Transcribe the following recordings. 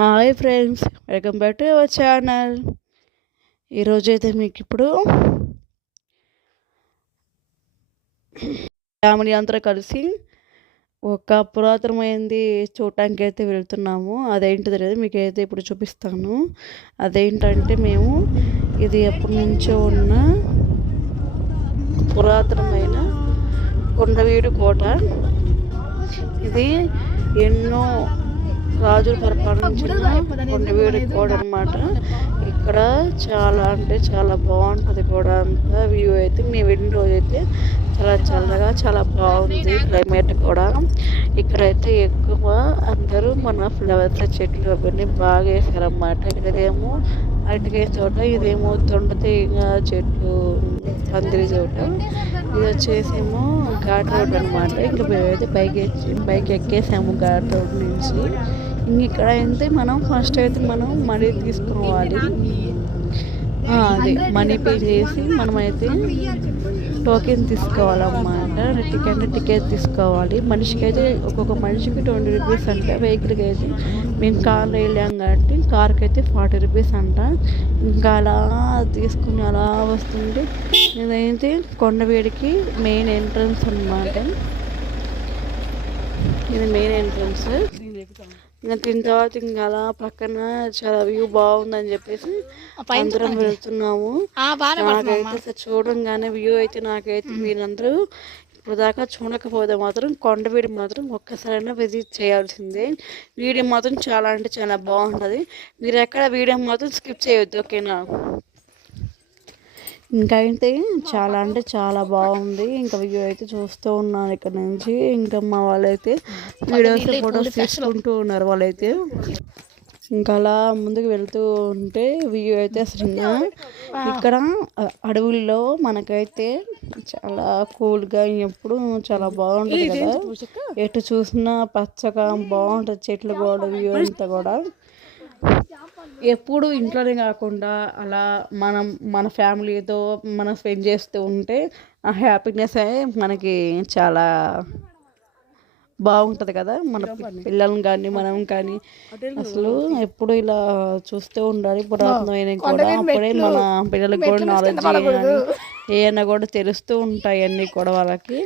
Hi friends, welcome back to our channel. ఈరోజైతే మీకు ఇప్పుడు ఫ్యామిలీ అంతా కలిసి ఒక పురాతనమైనది చూడటానికి అయితే వెళ్తున్నాము. అదేంటిది అనేది మీకు అయితే ఇప్పుడు చూపిస్తాను. అదేంటంటే ఇది ఎప్పటి నుంచో ఉన్న పురాతనమైన కొండవీడు కోట. ఇది ఎన్నో రాజులు పరిపాలించిన కొండవీడు కోట అనమాట. ఇక్కడ చాలా అంటే చాలా బాగుంటుంది కూడా. అంతా వ్యూ అయితే మేము వెళ్ళిన రోజు అయితే చాలా చల్లగా చాలా బాగుంది క్లైమేట్ కూడా. ఇక్కడైతే ఎక్కువ అందరూ మన ఫ్లవర్స్ చెట్లు అవన్నీ బాగా వేసారన్నమాట. ఇక్కడేమో అరటికాయ తోట, ఇదేమో దొండతీగ చెట్టు పందిరి తోట. ఇది వచ్చేసేమో ఘాట్ రోడ్ అనమాట. ఇంకా మేమైతే బైక్ ఎక్కేసాము ఘాట్ రోడ్ నుంచి. ఇక్కడ అయితే మనం ఫస్ట్ అయితే మనీ తీసుకోవాలి. అది మనీ పే చేసి మనమైతే టోకెన్ తీసుకోవాలన్నమాట. టికెట్ తీసుకోవాలి. మనిషికి అయితే ఒక్కొక్క మనిషికి 20 రూపీస్ అంట. వెహికల్కి అయితే మేము కార్లో వెళ్ళాం కాబట్టి కార్కి అయితే 40 రూపీస్ అంట. ఇంకా అలా తీసుకుని అలా వస్తుంటే ఇదైతే కొండవీడికి మెయిన్ ఎంట్రన్స్ అన్నమాట. ఇది మెయిన్ ఎంట్రన్స్. ఇంకా దీని తర్వాత ఇంకా అలా పక్కన చాలా వ్యూ బాగుందని చెప్పేసి అందరం వెళ్తున్నాము. నాకైతే చూడంగానే వ్యూ అయితే నాకైతే మీరందరూ ఇప్పుడు దాకా చూడకపోతే మాత్రం కొండవీడి మాత్రం ఒక్కసారైనా విజిట్ చేయాల్సిందే. వీడియో మాత్రం చాలా అంటే చాలా బాగుంటుంది. మీరు ఎక్కడ వీడియో మాత్రం స్కిప్ చేయొద్దు, ఓకేనా? ఇంకా అయితే చాలా అంటే చాలా బాగుంది. ఇంకా వ్యూ అయితే చూస్తూ ఉన్నాను ఇక్కడ నుంచి. ఇంకా మా వాళ్ళైతే వీడియోస్ ఫొటోస్ తీసుకుంటూ ఉన్నారు వాళ్ళైతే. ఇంకా అలా ముందుకు వెళ్తూ ఉంటే వ్యూ అయితే అసలు ఇక్కడ అడవుల్లో మనకైతే చాలా కూల్గా ఎప్పుడు చాలా బాగుంటుంది కదా. ఎటు చూసినా పచ్చగా బాగుంటుంది చెట్లు కూడా, వ్యూ అంతా కూడా. ఎప్పుడు ఇంట్లోనే కాకుండా అలా మన ఫ్యామిలీతో మనం స్పెండ్ చేస్తూ ఉంటే ఆ హ్యాపీనెస్ మనకి చాలా బాగుంటుంది కదా. మన పిల్లలను కానీ మనం కానీ అసలు ఎప్పుడు ఇలా చూస్తూ ఉండాలి పురాతనమైన కూడా. అప్పుడే మన పిల్లలకు కూడా నాలెడ్జ్ కానీ ఏమైనా కూడా తెలుస్తూ ఉంటాయి అన్నీ కూడా వాళ్ళకి.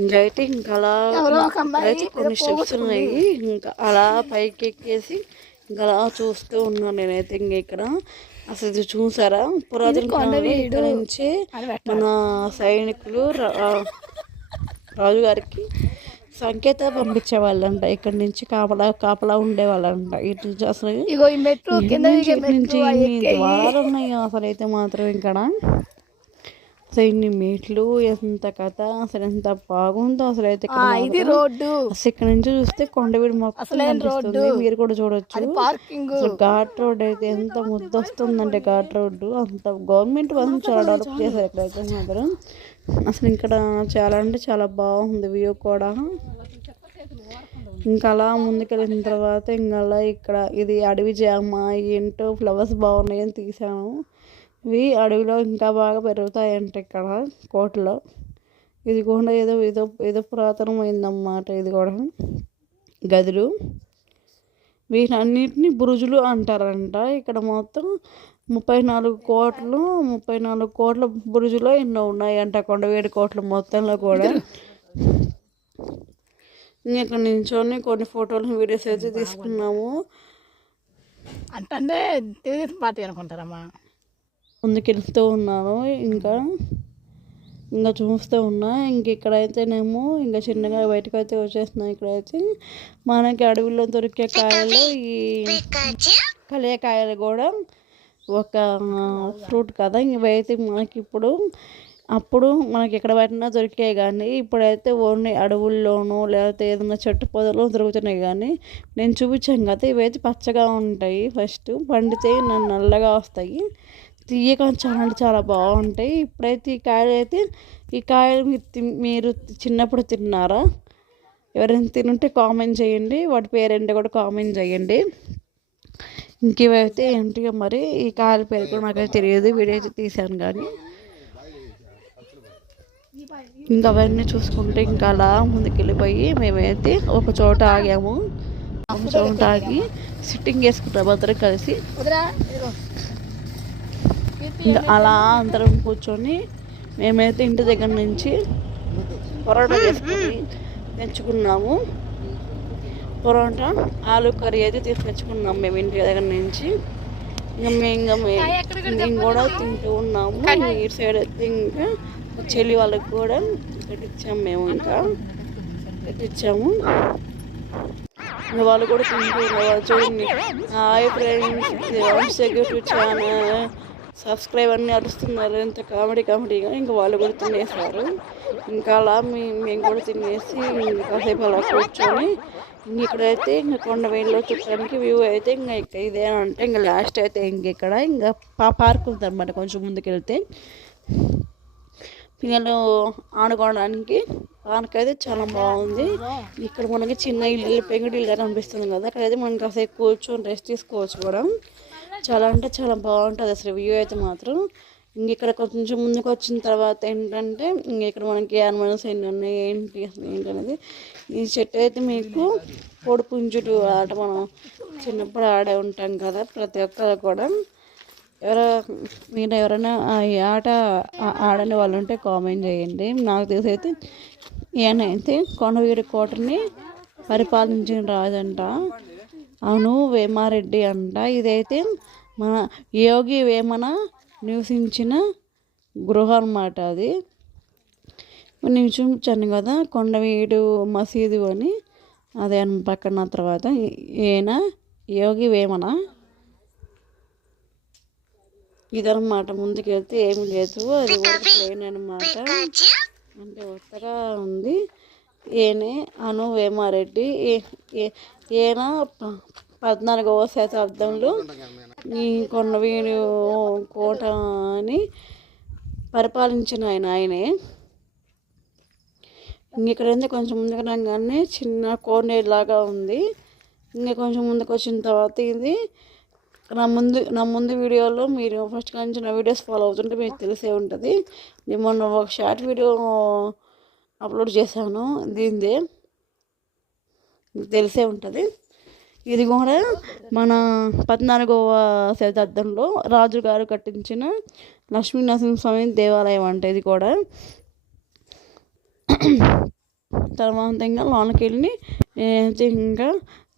ఇంకైతే ఇంకా అలా అయితే కొన్ని స్టెప్స్ ఉన్నాయి. ఇంకా అలా పైకి ఎక్కేసి ఇంకా అలా చూస్తూ ఉన్నాను నేనైతే. ఇంక ఇక్కడ అసలు ఇది చూసారా, పురాతన ఇక్కడ నుంచి మన సైనికులు రాజుగారికి సంకేత పంపించే వాళ్ళంట. ఇక్కడ నుంచి కాపలా ఉండేవాళ్ళంట. ఇటు నుంచి అసలు ద్వారాలు ఉన్నాయి అసలు అయితే మాత్రం ఇక్కడ. అసలు ఇన్ని మెట్లు, ఎంత కథ, అసలు ఎంత బాగుందో అసలు అయితే. రోడ్డు అసలు ఇక్కడ నుంచి చూస్తే కొండవీడు మొత్తం కనిపిస్తుంది. మీరు కూడా చూడొచ్చు. ఘాట్ రోడ్ అయితే ఎంత ముద్దొస్తుందంటే ఘాట్ రోడ్డు అంత గవర్నమెంట్ వాళ్ళు చాలా డెవలప్ చేశారు ఇక్కడైతే మాత్రం. అసలు ఇక్కడ చాలా అంటే చాలా బాగుంది వ్యూ కూడా. ఇంకా అలా ముందుకెళ్ళిన తర్వాత ఇంకా ఇక్కడ ఇది అడవి జామ ఏంటో ఫ్లవర్స్ బాగున్నాయని తీసాను. ఇవి అడవిలో ఇంకా బాగా పెరుగుతాయంట ఇక్కడ కోటలో. ఇది కూడా ఏదో ఏదో ఏదో పురాతనమైందన్నమాట. ఇది కూడా గదులు, వీటన్నిటిని బురుజులు అంటారంట. ఇక్కడ మొత్తం 34 కోట్ల బురుజులో ఎన్నో ఉన్నాయంట కొండవీడి కోట్ల మొత్తంలో కూడా. ఇక్కడ నించొని కొన్ని ఫోటోలు వీడియోస్ అయితే తీసుకున్నాము. అంటే తెలుగు పార్టీ అనుకుంటారమ్మా. ముందుకెళ్తూ ఉన్నాను. ఇంకా చూస్తూ ఉన్నా. ఇక్కడైతేనేమో ఇంకా చిన్నగా బయటకు అయితే వచ్చేస్తున్నాయి. ఇక్కడైతే మనకి అడవిలో దొరికే కాయలు, ఈ కలియకాయలు కూడా ఒక ఫ్రూట్ కదా. ఇవైతే మనకి అప్పుడు మనకి ఎక్కడ పట్టినా దొరికాయి, కానీ ఇప్పుడైతే ఓన్లీ అడవుల్లోనూ లేకపోతే ఏదైనా చెట్టు పొదలో దొరుకుతున్నాయి. కానీ నేను చూపించాను కదా, ఇవైతే పచ్చగా ఉంటాయి. ఫస్ట్ పండితే నల్లగా వస్తాయి, తీయగా చాలా అంటే చాలా బాగుంటాయి. ఇప్పుడైతే ఈ కాయలు మీరు చిన్నప్పుడు తిన్నారా? ఎవరైనా తినుంటే కామెంట్ చేయండి. వాటి పేరేంటో కూడా కామెంట్ చేయండి. ఇంకేవైతే ఏంటిగా మరి ఈ కాయల పేరు కూడా నాకైతే తెలియదు, వీడియో అయితే తీసాను కానీ. ఇంకా అవన్నీ చూసుకుంటే ఇంకా అలా ముందుకెళ్ళిపోయి మేమైతే ఒక చోట ఆగాము. కొంచెం తాగి సిట్టింగ్ వేసుకుంటాం అందరం కలిసి. ఇంకా అలా అందరం కూర్చొని మేమైతే ఇంటి దగ్గర నుంచి పొరాటా చేసుకొని తెచ్చుకున్నాము. పొరాటా ఆలు కర్రీ అయితే తీసుకొచ్చుకున్నాము మేము ఇంటి దగ్గర నుంచి. మేము కూడా తింటూ ఉన్నాము. ఈ సైడ్ అయితే ఇంకా చెల్లి వాళ్ళకి కూడా పెట్టించాము. మేము ఇంకా పెట్టించాము. ఇంకా వాళ్ళు కూడా తింటూ ఉన్నారు. చూడండి, hi friends, YouTube channel subscribe అన్నీ అరుస్తున్నారు ఎంత కామెడీగా. ఇంకా వాళ్ళు కూడా తినేసారు. ఇంకా అలా మేము కూడా తినేసి కాసేపు అలా కూర్చొని ఇక్కడైతే ఇంకా కొండవేలో చుట్టానికి వ్యూ అయితే ఇంకా ఇదేనంటే ఇంకా లాస్ట్ అయితే ఇక్కడ ఇంకా పార్క్ ఉంది అనమాట. కొంచెం ముందుకు వెళ్తే పిల్లలు ఆడుకోవడానికి పార్క్ అయితే చాలా బాగుంది. ఇక్కడ మనకి చిన్న ఇల్లు పెంకుటిల్లు కనిపిస్తుంది కదా, అక్కడైతే మనం కాసేపు కూర్చొని రెస్ట్ తీసుకోవచ్చు కూడా. చాలా అంటే చాలా బాగుంటుంది అసలు వ్యూ అయితే మాత్రం. ఇక్కడ కొంచెం ముందుకు వచ్చిన తర్వాత ఏంటంటే ఇక్కడ మనకి యానిమల్స్ ఎన్ని ఉన్నాయి ఏంటి అసలు ఏంటనేది. ఈ చెట్టు అయితే మీకు పొడిపుంజుడు ఆట మనం చిన్నప్పుడు ఆడే ఉంటాం కదా ప్రతి ఒక్కరు కూడా. మీరు ఎవరైనా ఈ ఆట ఆడని వాళ్ళు ఉంటే కామెంట్ చేయండి. నాకు తెలిసి అయితే ఈయనైతే కొండవీడి కోటని పరిపాలించిన రాజంట. అవును, వేమారెడ్డి అంట. ఇదైతే మన యోగి వేమన నివసించిన గృహం అన్నమాట. అది నేను చూపించాను కదా కొండవీడు మసీదు అని, అదే పక్కన. తర్వాత ఈయన యోగి వేమన ఇదనమాట. ముందుకెళ్తే ఏమి లేదు, అది ప్లేన్ అనమాట. అంటే కొత్తగా ఉంది. ఈయనే అను వేమారెడ్డి. ఈయన 14వ శతాబ్దంలో ఈ కొండవీడు కోటని పరిపాలించిన ఆయనే. ఇక్కడైతే కొంచెం ముందుకు రాగానే చిన్న కోనేరులాగా ఉంది. ఇంకా కొంచెం ముందుకు వచ్చిన తర్వాత ఇది నా ముందు వీడియోలో మీరు ఫస్ట్ నుంచి నా వీడియోస్ ఫాలో అవుతుంటే మీకు తెలిసే ఉంటుంది. నేను మొన్న ఒక షార్ట్ వీడియో అప్లోడ్ చేశాను, దీనిదే తెలిసే ఉంటుంది. ఇది కూడా మన 14వ శతాబ్దంలో రాజుగారు కట్టించిన లక్ష్మీనరసింహస్వామి దేవాలయం అంట ఇది కూడా. తర్వాత ఇంకా లోనకి వెళ్ళి నేనైతే ఇంకా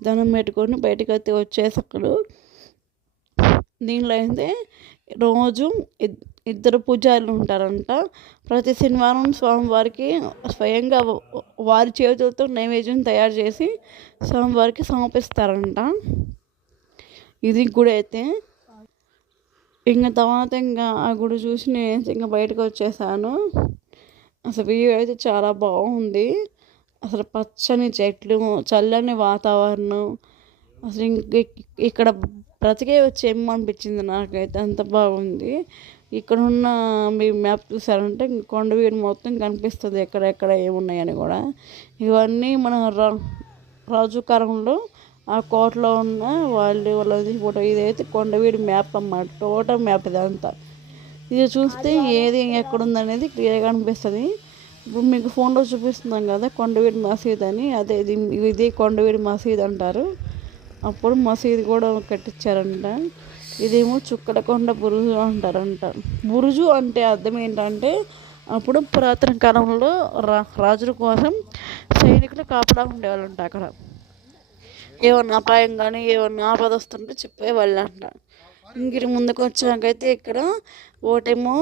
దండం పెట్టుకొని బయటకు అయితే వచ్చేసక్కడు. దీనిలో అయితే రోజు ఇద్దరు పూజారులు ఉంటారంట. ప్రతి శనివారం స్వామివారికి స్వయంగా వారి చేతులతో నైవేద్యం తయారు చేసి స్వామివారికి సమర్పిస్తారంట. ఇది గుడి అయితే. ఇంకా తర్వాత ఇంకా ఆ గుడి చూసి నేను ఇంకా బయటకు వచ్చేసాను. అసలు వ్యూ అయితే చాలా బాగుంది. అసలు పచ్చని చెట్లు, చల్లని వాతావరణం. అసలు ఇక్కడ బ్రతికే వచ్చేమో అనిపించింది నాకైతే, అంత బాగుంది. ఇక్కడ ఉన్న మీ మ్యాప్ చూసారంటే కొండవీడు మొత్తం కనిపిస్తుంది ఎక్కడెక్కడ ఏమున్నాయని కూడా. ఇవన్నీ మన రాజు కాలంలో ఆ కోటలో ఉన్న వాళ్ళది ఫోటో. ఇదైతే కొండవీడు మ్యాప్ అన్నమాట, టోటల్ మ్యాప్ ఇదంతా. ఇది చూస్తే ఏది ఎక్కడుందనేది క్లియర్గా అనిపిస్తుంది. ఇప్పుడు మీకు ఫోన్లో చూపిస్తున్నాం కదా కొండవీడు మసీద్ అని, అదే ఇది కొండవీడు మసీద్ అంటారు. అప్పుడు మసీదు కూడా కట్టించారంట. ఇదేమో చుక్కలకొండ బురుజు అంటారంట. బురుజు అంటే అర్థం ఏంటంటే అప్పుడు పురాతన కాలంలో రాజుల కోసం సైనికులు కాపలా ఉండేవాళ్ళంట. అక్కడ ఏమన్నా అపాయం కానీ ఏమన్నా ఆపద వస్తుంటే చెప్పేవాళ్ళంట. ఇంక ముందుకు వచ్చాకైతే ఇక్కడ ఒకటేమో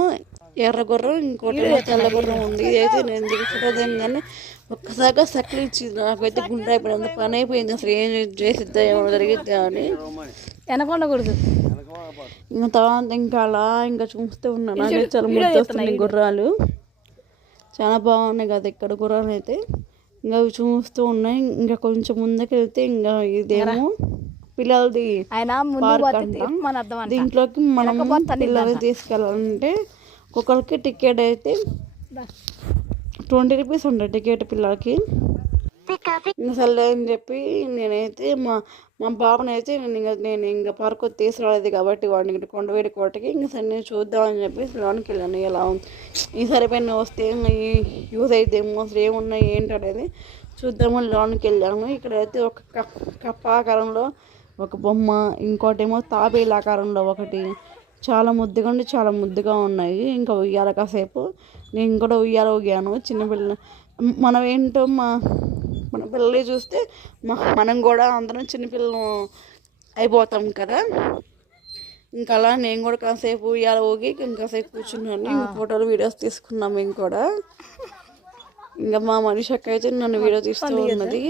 ఎర్ర గుర్రం, ఇంకోటి తెల్ల గుర్రం ఉంది. ఇదైతే నేను దిగుతుందేం కానీ ఒక్కసారిగా సక్కిలు ఇచ్చింది. నాకైతే గుండె అయిపోయింది, అంత పని అయిపోయింది. అసలు ఏం చేసిద్దా ఏమైనా జరిగిద్దా అని వెనకొండకూడదు. ఇంకా తర్వాత ఇంకా అలా ఇంకా చూస్తూ ఉన్నాను. నాకైతే చాలా ముద్దొస్తున్నాయి గుర్రాలు, చాలా బాగున్నాయి కదా ఇక్కడ గుర్రాలు అయితే. ఇంకా అవి చూస్తూ ఉన్నాయి. ఇంకా కొంచెం ముందుకు వెళ్తే ఇంకా ఇదేమో పిల్లలది పార్క్ అంట. దీంట్లోకి మనం పిల్లల్ని తీసుకెళ్ళాలంటే ఒక్కొక్కరికి టికెట్ అయితే 20 రూపీస్ ఉంటుంది టికెట్ పిల్లలకి. సర్లే అని చెప్పి నేనైతే మా బాబునైతే నేను ఇంకా పార్క్ తీసుకురాలేదు కాబట్టి వాడిని కొండవీడి కోటకి ఇంకా సరే నేను చూద్దామని చెప్పి లోనికి వెళ్ళాను. ఎలా ఉంది ఈసారి పైన వస్తే యూజ్ అయితేమో అసలు ఏమున్నాయి ఏంటి అనేది చూద్దామని లోనికి వెళ్ళాము. ఇక్కడైతే ఒక కప్ప ఆకారంలో ఒక బొమ్మ, ఇంకోటేమో తాబేలు ఆకారంలో ఒకటి, చాలా ముద్దుగా ఉన్నాయి. ఇంకా ఉయ్యాల కాసేపు నేను కూడా ఉయ్యాల ఊగాను. చిన్నపిల్ల మనం ఏంటో మన పిల్లలు చూస్తే మనం కూడా అందరం చిన్నపిల్లలు అయిపోతాం కదా. ఇంకా అలా నేను కూడా కాసేపు ఉయ్యాల ఊగి ఇంకాసేపు కూర్చున్నాను. ఇంకా ఫోటోలు వీడియోస్ తీసుకున్నాం మేము కూడా. ఇంకా మా మనిషి అక్క అయితే నన్ను వీడియో తీస్తూ ఉన్నది.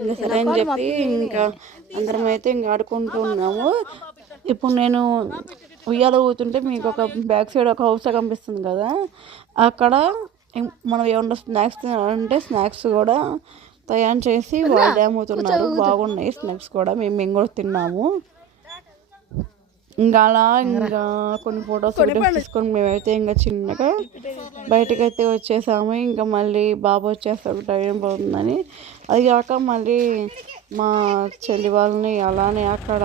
ఇంకా సరే అని చెప్పి ఇంకా అందరం అయితే ఇంకా ఆడుకుంటూ ఉన్నాము. ఇప్పుడు నేను ఉయ్యాల ఊగుతుంటే మీకు ఒక బ్యాక్ సైడ్ ఒక హౌస్ కనిపిస్తుంది కదా, అక్కడ మనం ఏమన్నా స్నాక్స్ తినాలంటే స్నాక్స్ కూడా తయారు చేసి వాళ్ళు అమ్ముతున్నారు. బాగున్నాయి స్నాక్స్ కూడా. మేము కూడా తిన్నాము. ఇంకా అలా ఇంకా కొన్ని ఫొటోస్ వీడియోస్ తీసుకొని మేమైతే ఇంకా చిన్నగా బయటకైతే వచ్చేసాము. ఇంకా మళ్ళీ బాబు వచ్చేస్తాడు టైం పోతుందని. అది కాక మళ్ళీ మా చెల్లి వాళ్ళని అలానే అక్కడ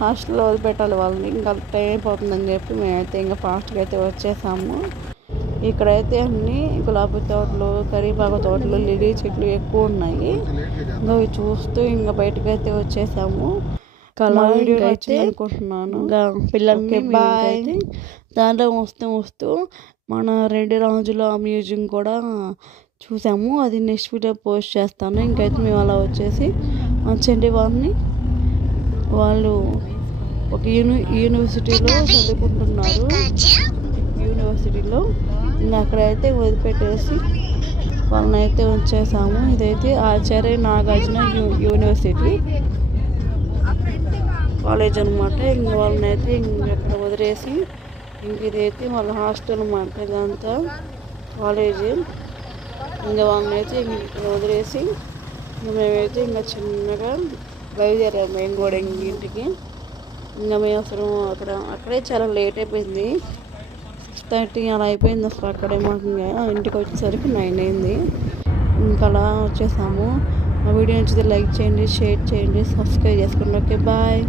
హాస్టల్లో వదిలిపెట్టాలి వాళ్ళని. ఇంకా టైం అయిపోతుందని చెప్పి మేమైతే ఇంకా ఫాస్ట్గా అయితే వచ్చేసాము. ఇక్కడైతే అన్ని గులాబీ తోటలు, కరివేపాకు తోటలు, లిల్లీ చెట్లు ఎక్కువ ఉన్నాయి. ఇంకా అవి చూస్తూ ఇంకా బయటకైతే వచ్చేసాము. కళ వీడియో అయితే అనుకుంటున్నాను. ఇంకా పిల్లలకి బాయ్. దాంట్లో వస్తూ మన 2 రాజుల మ్యూజియం కూడా చూసాము. అది నెక్స్ట్ వీడియో పోస్ట్ చేస్తాను. ఇంకైతే మేము అలా వచ్చేసి మా చెల్లి వాళ్ళు ఒక యూనివర్సిటీలో చదువుకుంటున్నారు. యూనివర్సిటీలో ఇంకా అక్కడైతే వదిలిపెట్టేసి వాళ్ళని అయితే వచ్చేసాము. ఇదైతే ఆచార్య నాగార్జున యూనివర్సిటీ కాలేజ్ అనమాట. ఇంక వాళ్ళని అయితే అక్కడ వదిలేసి ఇంక ఇదైతే వాళ్ళ హాస్టల్ అన్నమాట. ఇదంతా కాలేజీ. ఇంకా వాళ్ళని అయితే ఇక్కడ వదిలేసి ఇంకా మేమైతే ఇంకా చిన్నగా బయలుదేరాము మేము కూడా ఇంటికి. ఇంకా మేము అసలు అక్కడే చాలా లేట్ అయిపోయింది. 6:30 అలా అయిపోయింది అసలు అక్కడే మాకు. ఇంకా ఇంటికి వచ్చేసరికి 9 అయింది. ఇంకా అలా వచ్చేసాము. ఆ వీడియో నచ్చితే లైక్ చేయండి, షేర్ చేయండి, సబ్స్క్రైబ్ చేసుకోండి. Okay bye.